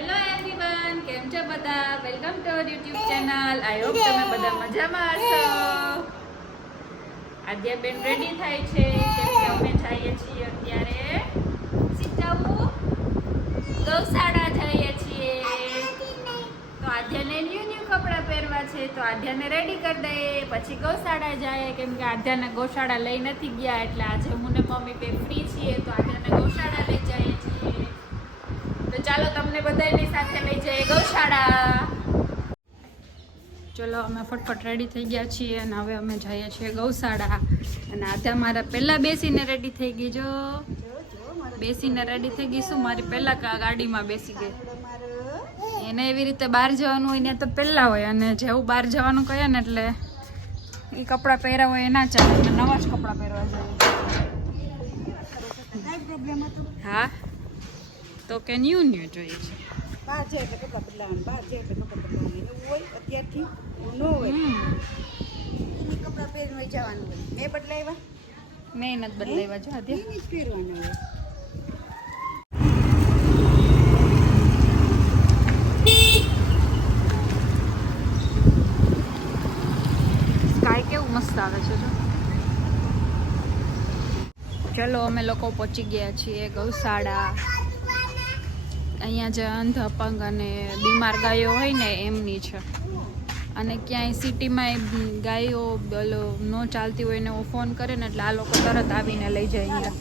Hello everyone, કેમ છો બધા? Welcome to our YouTube channel. I hope તમે બધા મજામાં હશો. આદ્યાબેન રેડી થાય છે કેમ કે અમે જઈએ છીએ અત્યારે સીતાવું ગૌશાળા જઈએ છીએ. તો આદ્યાને ન્યુ કપડાં પહેરવા છે તો આદ્યાને રેડી કરી દઈએ, પછી ગૌશાળા જાય કેમ કે આદ્યાને ગૌશાળા લઈ નથી ગયા, એટલે આજે હું ને મમ્મી બે ફ્રી છીએ તો આદ્યાને ગૌશાળા લઈ જઈએ છીએ. તો ચાલો તમને બધાની સાથે લઈ જઈએ ગૌશાળા. ચલો અમે ફટફટ રેડી થઈ ગયા છીએ અને હવે અમે જઈએ છીએ ગૌશાળા. અને આધા મારા પહેલાં બેસીને રેડી થઈ ગઈ, જો બેસીને રેડી થઈ ગઈ. શું મારી પહેલાં ગાડીમાં બેસી ગઈ. એને એવી રીતે બહાર જવાનું હોય ને તો પહેલાં હોય, અને જેવું બહાર જવાનું કહે ને એટલે એ કપડાં પહેર્યા હોય એના ચાલે, એટલે નવા જ કપડાં પહેરવા જોઈએ. હા તો કે ન્યુ જોઈએ છે. બહાર જાય એટલે કપડાં બદલાવાનું, બહાર જાય એટલે કપડાં બદલાવાનું એવું હોય. અત્યારથી એવું ન હોય. એની કપડાં પહેરીને જવાનું હોય. મેં બદલાવ્યા? મેં નથી બદલાવ્યા જો આધ્યા. એને જ પહેરવાના હોય. સ્કાય કેવું મસ્ત આવે છે જો. ચલો અમે લોકો પહોંચી ગયા છીએ ગૌશાળા. અહીંયા જે અંધ, અપંગ અને બીમાર ગાયો હોય ને એમની છે. અને ક્યાંય સિટીમાં ગાયો ન ચાલતી હોય ને ફોન કરે ને એટલે આ લોકો તરત આવીને લઈ જાય. અહીંયા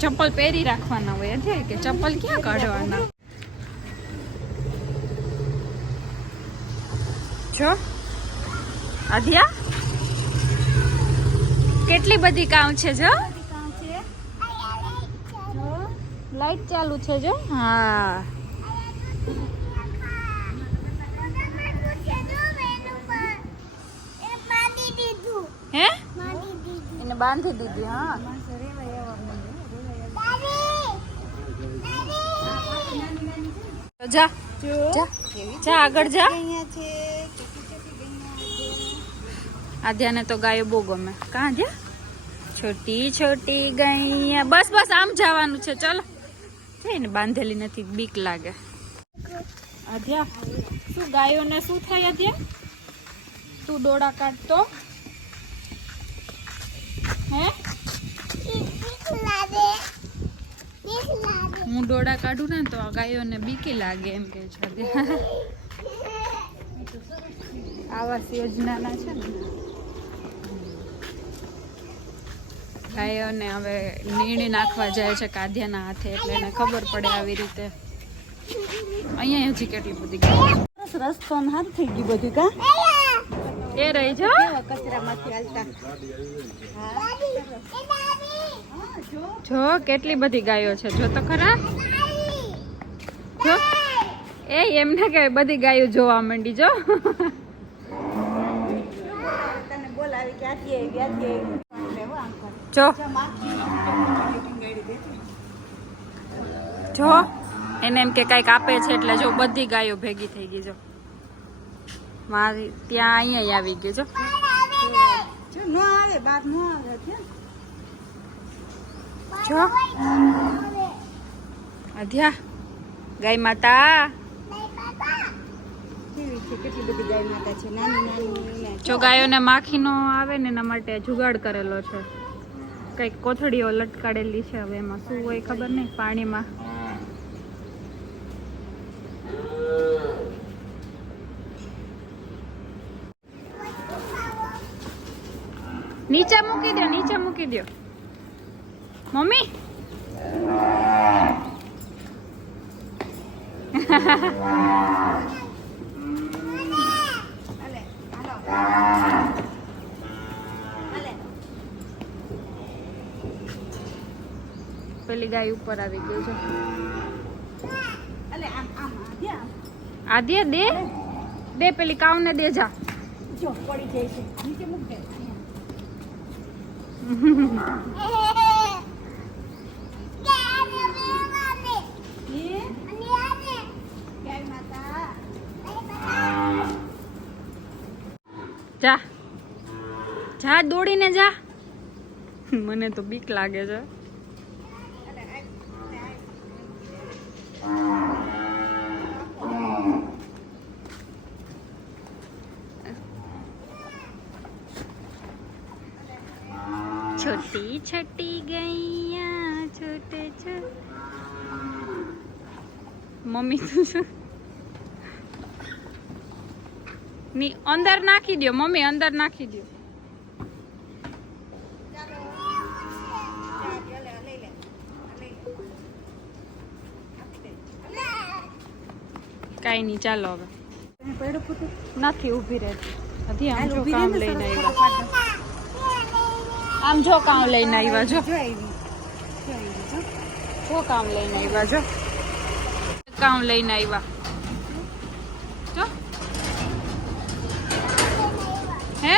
ચપ્પલ પહેરી રાખવાના હોય છે કે ચપ્પલ ક્યાં કાઢવાના. જો આધ્યા કેટલી બધી કામ છે જો. લાઈટ ચાલુ છે જો. હા હે એને બાંધી દીધી. હા જા જા જા આગળ જા. આધ્યાને તો ગાયો બહુ ગમે. કાં જા છોટી છોટી ગૈયા. બસ બસ આમ જવાનું છે. ચલો ને બાંધેલી નથી, બીક લાગે. આધ્યા શું ગાયોને શું થાય? આધ્યા તું ડોળા કાઢતો હે? હું ડોળા કાઢું ને તો ગાયોને બીકી લાગે એમ કે છે. આવાસ યોજનાના છે ને ગાયોને હવે નીણી નાખવા જાય છે કાધ્યાના હાથે, એટલે એને ખબર પડે આવી રીતે. અહીંયા હજી કેટલી બધી ગાયો. રસ્તો હાથ થઈ ગયું બધું. કા એ રહી જો કચરામાંથી હાલતા. જો કેટલી બધી ગાયો છે. જો તો ખરા જો. એ એમને કે બધી ગાયો જોવા માંડી જો. તને બોલાવી કે આથી આવી. જો જો એને એમ કે કઈક આપે છે એટલે જો બધી ગાયો ભેગી થઈ ગઈ. જો મારી ત્યાં અહીંયા આવી ગઈ. જો ન આવે બહાર ન આવે. જો આધ્યા ગાય માતા. કેટલી બધી ગાય માતા છે, નાની નાની. જો ગાયોને માખી નો આવે ને એના માટે જુગાડ કરેલો છે. કઈક કોથળીઓ લટકાડેલી છે. હવે એમાં શું હોય ખબર નહીં. પાણીમાં નીચે મૂકી દો, નીચે મૂકી દો મમ્મી. પેલી ગાય ઉપર આવી ગઈ છે. આદ્યા દે દે પેલી કાઉને દે જા. જો પડી જાય છે. નીચે મૂક દે. જા જા દોડીને જા. મને તો બીક લાગે છે. बरसाती छटी गैया छोटे छोटे मम्मी તું ની અંદર નાખી દો મમ્મી અંદર નાખી દો કાઈ નહીં ચાલો હવે નથી ઊભી રહેતી હજી આમ જો કામ લઈને આવ્યા આમ જો કામ લઈને આવ્યા જો કામ લઈને આવ્યા જો કામ લઈને આવ્યા જો હે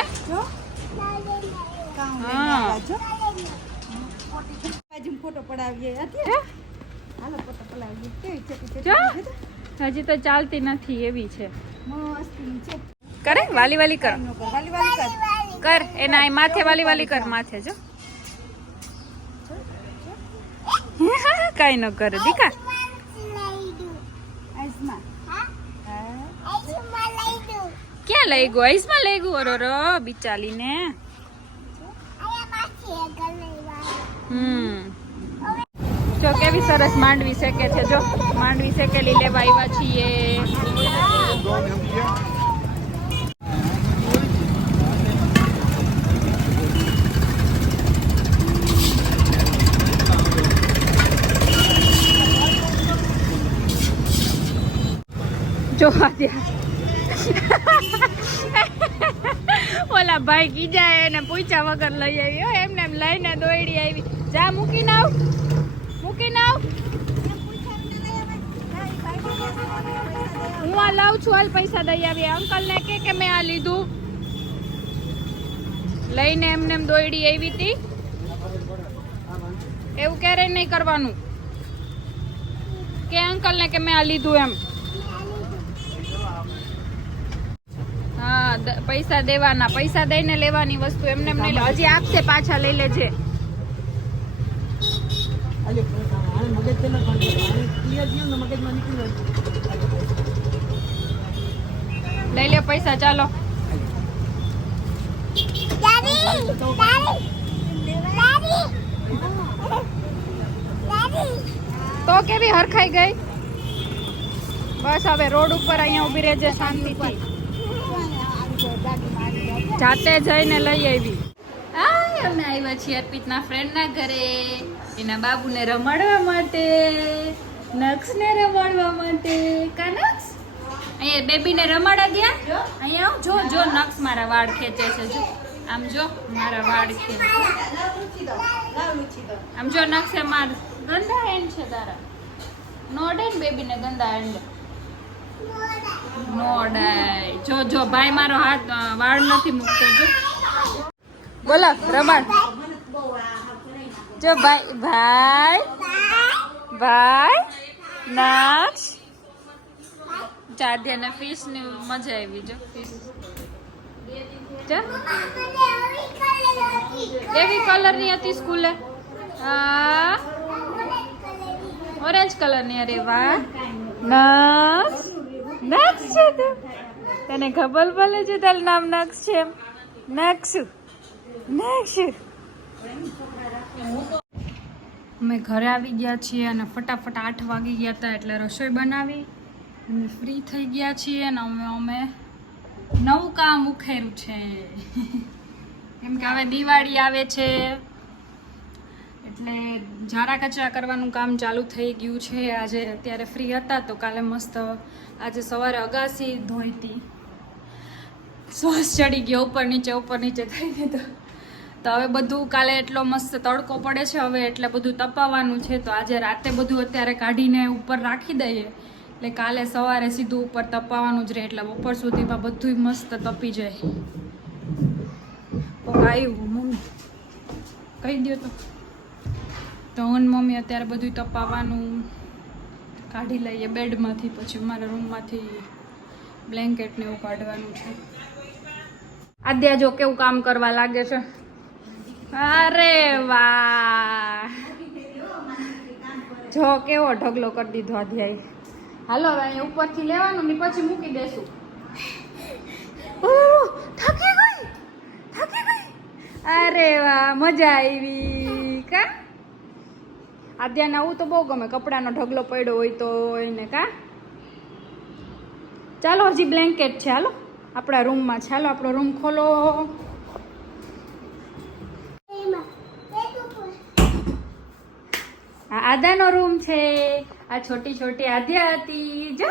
ફોટો પડાવીએ હાલો ફોટો પડાવીએ કેવી છે જો હજી તો ચાલતી નથી એવી છે મસ્તી છે કરે વાલી વાલી કર વાલી વાલી કર એના અહીં માથે વાલી વાલી કર માથે જો કઈ ન કરે દીકા આઈસમાં ક્યાં લઈ ગયો આઈસમાં લઈ ગયો અરે બિચાલી ને જો કેવી સરસ માંડવી શેકે છે જો માંડવી શેકેલી લેવા આવ્યા છીએ જો ઓલા ભાઈ કીજા એને પૂછ્યા વગર લઈ આવી એમને એમ લઈને દોડી આવી જા મૂકીને આવ મૂકીને આવ હું આ લાવું છું હાલ પૈસા દઈ આવી અંકલ ને કે મેં આ લીધું લઈને એમને એમ દોડી આવી હતી એવું ક્યારેય નહીં કરવાનું કે અંકલ ને કે મેં આ લીધું એમ હા પૈસા દેવાના પૈસા દઈને લેવાની વસ્તુ એમને એમ નહીં હજી આપશે પાછા લઈ લેજે લઈ લે પૈસા ચાલો તો કેવી હરખાઈ ગઈ બસ હવે રોડ ઉપર અહીંયા ઉભી રહેજે શાંતિથી જાતે જઈને લઈ આવી અમે આવ્યા છીએ અર્પિતના ફ્રેન્ડના ઘરે એના બાબુને રમાડવા માટે નક્ષને રમાડવા માટે કા નક્ષ અહીંયા બેબીને રમાડા ગયા અહીંયા આવ જો જો નક્ષ મારા વાળ ખેંચે છે જો આમ જો મારા વાળ ખેંચે આમ જો નક્ષે માર ગંદા હેન્ડ છે તારા નોડે ને બેબીને ગંદા હેન્ડ નોડાય જો જો ભાઈ મારો હાથ વાળ નથી મૂકતો જો બોલો રમાડ જો ભાઈ ભાઈ ભાઈ નક્ષ ચાંદિયાને ફિશ ની મજા આવી જો ફિશ એવી કલર ની હતી સ્કૂલે હા ઓરેન્જ કલર ની અરે વાહ નક્ષ નક્ષ છે તું તને ખબર પડે છે તારું નામ નક્ષ છે નક્ષ નક્ષ અમે ઘરે આવી ગયા છીએ અને ફટાફટ 8 વાગી ગયા હતા એટલે રસોઈ બનાવી અને ફ્રી થઈ ગયા છીએ અને અમે નવું કામ ઉખેર્યું છે કેમ કે હવે દિવાળી આવે છે એટલે ઝાડા કચરા કરવાનું કામ ચાલુ થઈ ગયું છે આજે અત્યારે ફ્રી હતા તો કાલે મસ્ત આજે સવારે અગાસી ધોઈ હતી શ્વાસ ચડી ગયો ઉપર નીચે થઈ ગયો તો હવે બધું કાલે એટલો મસ્ત તડકો પડે છે હવે એટલે બધું તપાવવાનું છે તો આજે રાતે બધું અત્યારે કાઢીને ઉપર રાખી દઈએ એટલે કાલે સવારે સીધું ઉપર તપાવવાનું જ રહે એટલે બપોર સુધીમાં બધું મસ્ત તપી જાય આવ્યું મમ્મી કહી દો તો હું મમ્મી અત્યારે બધું તપાવવાનું કાઢી લઈએ બેડમાંથી પછી મારા રૂમમાંથી બ્લેન્કેટ ને એવું કાઢવાનું છે આદ્યા જો કેવું કામ કરવા લાગે છે અરે વાહ જો કેવો ઢગલો કરી દીધો આદ્યાએ હાલો હવે અહીંયા ઉપરથી લેવાનું ને પછી મૂકી દેશું થાકી ગઈ અરે વાહ, મજા આવી કા? આદ્યાને આવું તો બહુ ગમે, કપડાનો ઢગલો પડ્યો હોય તો એને કા. ચાલો હજી બ્લેન્કેટ છે, હાલો આપણા રૂમમાં છે. હાલો આપણો રૂમ ખોલો. આ આદ્યાનો રૂમ છે. આ છોટી છોટી આદ્યા હતી જો.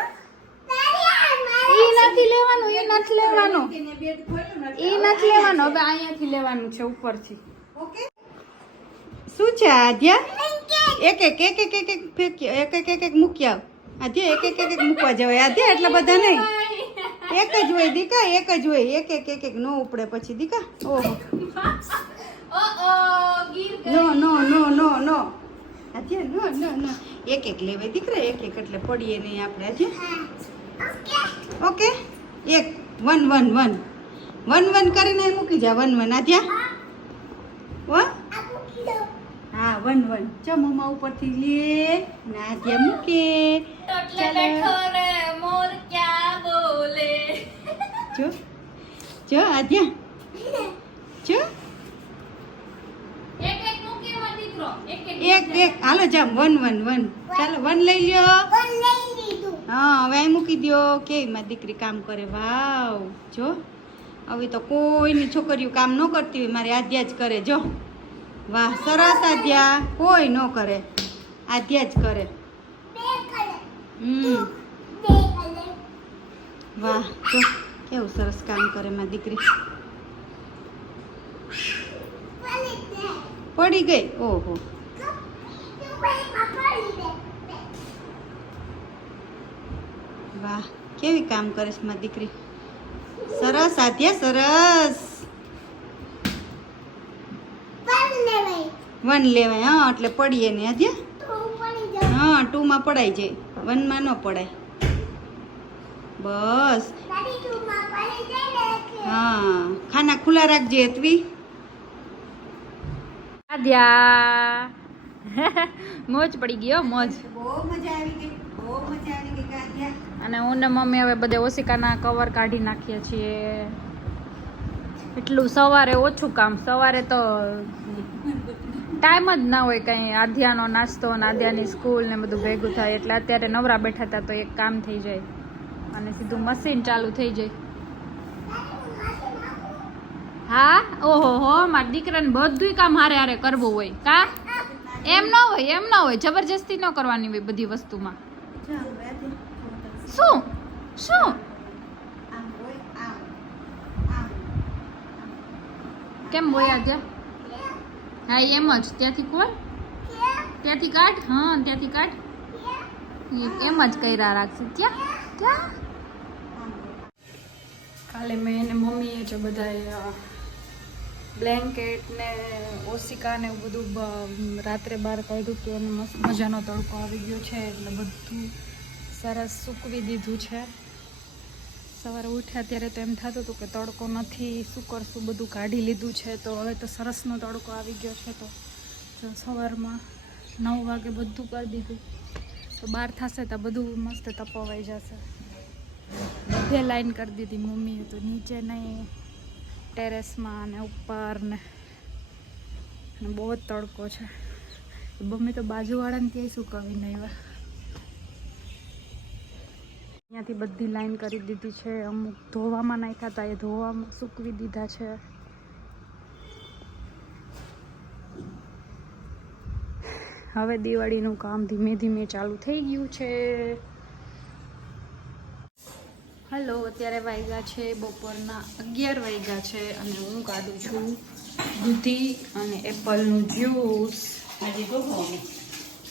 ઈ નથી લેવાનું, ઈ નથી લેવાનું, બેડ ખોલ્યું ને ઈ નથી લેવાનું. હવે અહીંયાથી લેવાનું છે, ઉપરથી. ઓકે. શું છે આદ્યા? એક એક એક એક એક એક ફેંકી, એક એક એક એક મૂકી આવ. આદ્યા એક એક એક એક મૂકવા જવાય. આદ્યા એટલા બધા નહીં, એક જ હોય દીકા, એક જ હોય. એક એક એક એક નો ઉપડે પછી દીકા. ઓહો, નો નો નો નો નો આદ્યા, નો નો નો. એક એક લેવાય દીકરા, એક એક એટલે પડીએ નહીં આપણે. આદ્યા ઓકે. એક 1 1 1 1 1 કરીને મૂકી જા. 1 1 આદ્યા હો. હા 1 1. ચો મમ્મા ઉપરથી લે ના આદ્યા મૂકે. ટોટલે બેઠો રે મોર ક્યાં બોલે. જો જો આદ્યા જો એક એક મૂકી માં દીકરો, એક એક એક. હાલો જામ 1 1 1. ચાલો 1 લઈ લ્યો. હા હવે અહીં મૂકી દ્યો. કેવી માં દીકરી કામ કરે. વાવ જો, હવે તો કોઈની છોકરીઓ કામ ન કરતી હોય, મારી આદ્યા જ કરે. જો વાહ સરસ આદ્યા, કોઈ ન કરે, આદ્યા જ કરે. વાહ જો કેવું સરસ કામ કરે માં દીકરી. પડી ગઈ. ઓહો વાહ કેવી કામ કરે છે માં દીકરી. સરસ આદ્યા સરસ. 1 લેવાય. હા એટલે પડીએ ને આદ્યા. હા 2 માં પડાઈ જાય, 1 માં ન પડાય. બસ હા ખાના ખુલ્લા રાખજે અતવી. આદ્યા મોજ પડી ગયો, મોજ. બહુ મજા આવી ગઈ, બહુ મજા આવી ગઈ આદ્યા. અને હું ને મમ્મી હવે બધે ઓશિકાના કવર કાઢી નાખીએ છીએ. એટલું સવારે ઓછું કામ, સવારે તો ટાઈમ જ ના હોય કંઈ. આધ્યાનો નાસ્તો ને આધ્યાની સ્કૂલ ને બધું ભેગું થાય એટલે અત્યારે નવરા બેઠા હતા તો એક કામ થઈ જાય અને સીધું મશીન ચાલુ થઈ જાય. હા ઓહો હો, મારા દીકરાને બધું કામ હારે હારે કરવું હોય કા? એમ ન હોય, એમ ન હોય, જબરજસ્તી ન કરવાની હોય બધી વસ્તુમાં. શું શું કેમ હોય આદ્યા? હા એમ જ, ત્યાંથી ખોલ, ત્યાંથી કાઢ. હા ત્યાંથી કાઢ. એમ જ કર્યા રાખશે. ક્યાં ક્યાં કાલે મેં એને મમ્મીએ જે બધા બ્લેન્કેટ ને ઓશિકા ને એવું બધું રાત્રે બહાર કાઢ્યું હતું અને મસ્ત મજાનો તડકો આવી ગયો છે એટલે બધું સરસ સૂકવી દીધું છે. સવારે ઉઠ્યા ત્યારે તો એમ થતું હતું કે તડકો નથી, શું કરશું, બધું કાઢી લીધું છે તો હવે તો સરસનો તડકો આવી ગયો છે. તો જો સવારમાં 9 વાગે બધું કરી દીધું તો 12 થશે તો બધું મસ્ત તપાવાઈ જશે. બધે લાઈન કરી દીધી મમ્મીએ તો, નીચે નહીં, ટેરેસમાં અને ઉપર ને બહુ જ તડકો છે. મમ્મી તો બાજુવાળાને ક્યાંય સુકાવી નહીં. અહીંયાથી બધી લાઈન કરી દીધી છે. અમુક ધોવામાં નાખ્યા હતા એ ધોવામાં સૂકવી દીધા છે. હવે દિવાળીનું કામ ધીમે ધીમે ચાલુ થઈ ગયું છે. હલો, અત્યારે વાગ્યા છે બપોરના 11 વાગ્યા છે અને હું કાઢું છું દૂધી અને એપલનું જ્યુસ.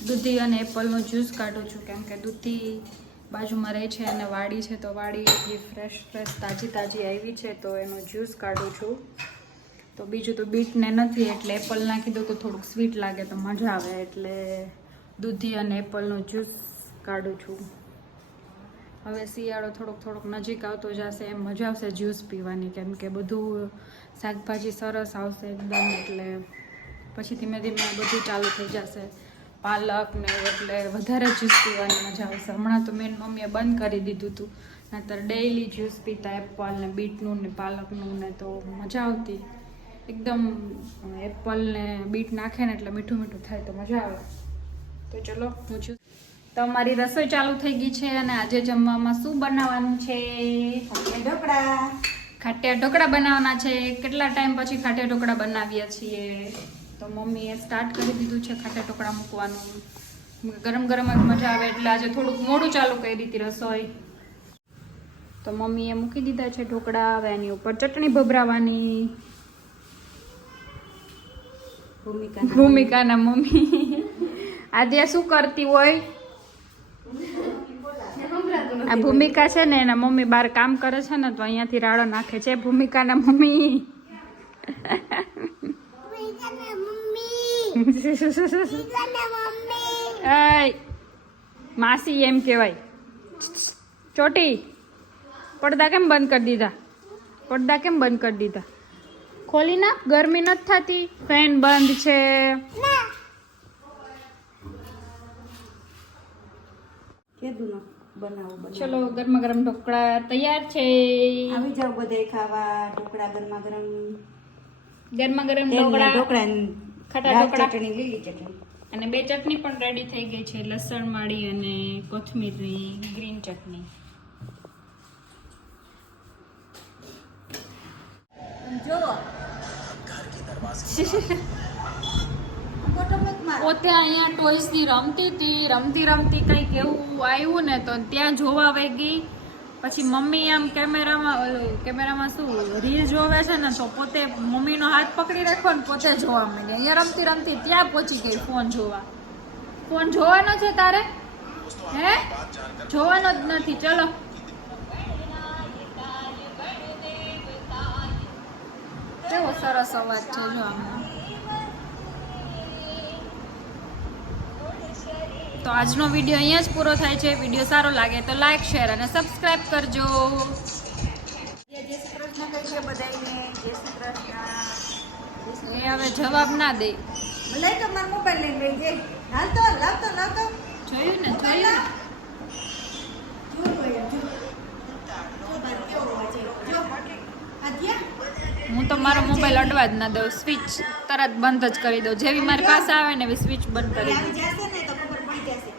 દૂધી અને એપલનું જ્યુસ કાઢું છું કેમ કે દૂધી બાજુમાં રહે છે અને વાડી છે તો વાડી એટલી ફ્રેશ તાજી આવી છે તો એનું જ્યુસ કાઢું છું. તો બીજું તો બીટને નથી એટલે એપલ નાખી દઉં તો થોડુંક સ્વીટ લાગે તો મજા આવે એટલે દૂધી અને એપલનું જ્યુસ કાઢું છું. હવે શિયાળો થોડોક નજીક આવતો જશે એમ મજા આવશે જ્યુસ પીવાની કેમ કે બધું શાકભાજી સરસ આવશે એકદમ એટલે પછી ધીમે ધીમે બધું ચાલુ થઈ જશે. પાલક ને એટલે વધારે જ્યુસ પીવાની મજા આવશે. હમણાં તો મેં મમ્મીએ બંધ કરી દીધું હતું, નહીંતર ડેઈલી જ્યુસ પીતા એપલ ને બીટનું ને પાલકનું ને તો મજા આવતી. એકદમ એપલ ને બીટ નાખે ને એટલે મીઠું મીઠું થાય તો મજા આવે. તો ચલો પૂછું. તો અમારી રસોઈ ચાલુ થઈ ગઈ છે અને આજે જમવામાં શું બનાવવાનું છે? ઢોકળા. ખાટિયા ઢોકળા બનાવવાના છે. કેટલા ટાઈમ પછી ખાટિયા ઢોકળા બનાવીએ છીએ. તો મમ્મીએ સ્ટાર્ટ કરી દીધું છે ખાટિયા ઢોકળા મૂકવાનું. ગરમ ગરમ જ મજા આવે એટલે આજે થોડુંક મોડું ચાલુ કરી દીધી રસોઈ. તો મમ્મીએ મૂકી દીધા છે ઢોકળા. હવે એની ઉપર ચટણી ભભરાવાની. ભૂમિકાના મમ્મી આજે શું કરતી હોય? આ ભૂમિકા છે ને એના મમ્મી બહાર કામ કરે છે ને તો અહીંયાથી રાડો નાખે છે. ભૂમિકાના મમ્મી માસી એમ કહેવાય. ચોટી પડદા કેમ બંધ કરી દીધા? પડદા કેમ બંધ કરી દીધા? ખોલી ના, ગરમી નથી થતી? ફેન બંધ છે. ચલો ગરમા ગરમ ઢોકળા તૈયાર છે. આવી જાવ બધાય ખાવા ઢોકળા ગરમા ગરમ. ગરમા ગરમ ઢોકળા ખાટા લાલ ઢોકળા ચટણી લીલી ચટણી. અને 2 ચટણી પણ રેડી થઈ ગઈ છે. લસણ માળી અને કોથમીરની ગ્રીન ચટણી. પોતે અહીંયા ટોયસ થી રમતી રમતી કંઈક એવું આવ્યું ને તો ત્યાં જોવા વહી ગઈ. પછી મમ્મી આમ કેમેરામાં શું રીલ જોવે છે ને તો પોતે મમ્મીનો હાથ પકડી રાખ્યો ને પોતે જોવા માંડી. અહીંયા રમતી રમતી ત્યાં પહોંચી ગઈ ફોન જોવા. ફોન જોવાનો છે તારે? હે જોવાનો જ નથી. ચલો કેવો સરસ અવાજ છે જો આમાં. તો આજનો વિડીયો અહીંયા જ પૂરો થાય છે. વિડીયો સારો લાગે તો લાઈક, શેર અને સબસ્ક્રાઇબ કરજો. જય શ્રી કૃષ્ણ કહીએ બધાયને. જય શ્રી કૃષ્ણ. એ હવે જવાબ ના દે. લઈ તો મારો મોબાઈલ લઈને બેસી ગઈ. લાવતો જોયું ને જોયું. હું તો મારો મોબાઈલ અડવા જ ના દઉં. સ્વિચ તરત બંધ જ કરી દઉં. જેવી મારી પાસે આવે ને એવી સ્વિચ બંધ કરી દઉં. આવી જશે ને તો ખબર પડી જશે.